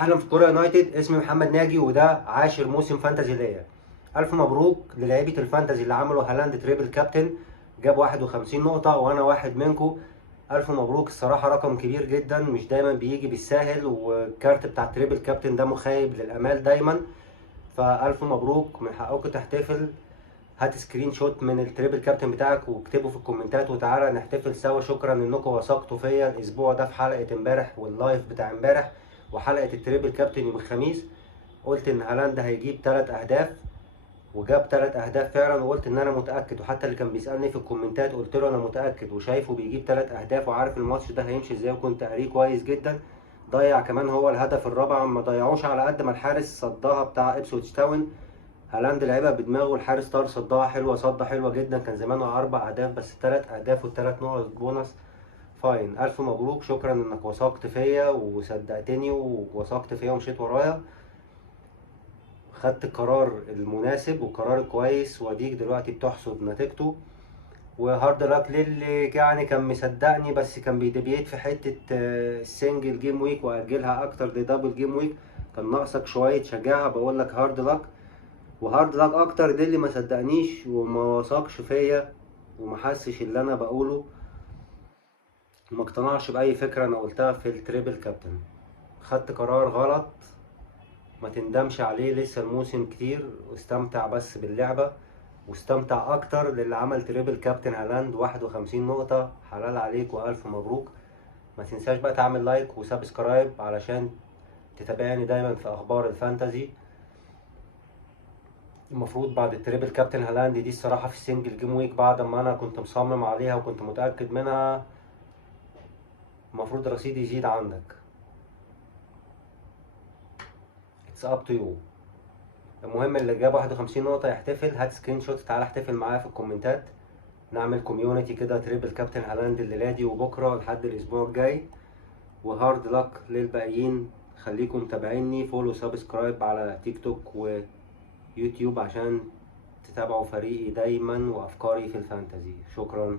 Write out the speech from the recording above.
اهلا في كوره يونايتد. اسمي محمد ناجي وده عاشر موسم فانتزي ليا. الف مبروك للاعيبه الفانتزي اللي عملوا هالاند تريبل كابتن، جاب 51 نقطه وانا واحد منكم. الف مبروك، الصراحه رقم كبير جدا، مش دايما بيجي بالساهل، والكارت بتاع تريبل كابتن ده مخيب للامال دايما. فالف مبروك، من حقكم تحتفل. هات سكرين شوت من التريبل كابتن بتاعك واكتبه في الكومنتات وتعالى نحتفل سوا. شكرا انكم وثقتوا فيا الاسبوع ده في حلقه امبارح واللايف بتاع امبارح وحلقه التريبل كابتن يوم الخميس. قلت ان هالاند هيجيب 3 اهداف وجاب 3 اهداف فعلا، وقلت ان انا متاكد، وحتى اللي كان بيسالني في الكومنتات قلت له انا متاكد وشايفه بيجيب 3 اهداف وعارف الماتش ده هيمشي ازاي، وكنت قاريه كويس جدا. ضيع كمان هو الهدف الرابع، ما ضيعوش على قد ما الحارس صدها بتاع ابسويتش تاون. هالاند لعبها بدماغه، الحارس طار صدها حلوه، صدها حلوه جدا، كان زمانه 4 اهداف، بس 3 اهداف والثلاث نقط بونص. فاين، الف مبروك، شكرا انك وثقت فيا وصدقتني ووثقت فيا ومشيت ورايا. خدت القرار المناسب والقرار الكويس، واديك دلوقتي بتحصد نتيجته. وهارد لك للي يعني كان مصدقني بس كان بيدبيت في حته السنجل جيم ويك واجلها اكتر لدبل جيم ويك. كان ناقصك شويه شجاعه، بقول لك هارد لك. وهارد لك اكتر للي ما صدقنيش وما وثقش فيا وما حسش اللي انا بقوله، وما اقتنعش باي فكره انا قلتها في التريبل كابتن. خدت قرار غلط، ما تندمش عليه، لسه الموسم كتير، واستمتع بس باللعبه. واستمتع اكتر للي عمل تريبل كابتن هالاند 51 نقطه، حلال عليك والف مبروك. ما تنساش بقى تعمل لايك وسبسكرايب علشان تتابعني دايما في اخبار الفانتازي. المفروض بعد التريبل كابتن هالاند دي الصراحة في السنجل جيم ويك، بعد ما انا كنت مصمم عليها وكنت متأكد منها، المفروض رصيدي يزيد عندك. It's up to you. المهم اللي جاب 51 نقطة يحتفل. هات سكرين شوت، تعالى احتفل معايا في الكومنتات. نعمل كوميونتي كده، تريبل كابتن هالاند الليلة دي وبكرة لحد الاسبوع الجاي. وهارد لك للباقيين، خليكم متابعيني، فولو سبسكرايب على تيك توك ويوتيوب عشان تتابعوا فريقي دايما وافكاري في الفانتازي. شكرا.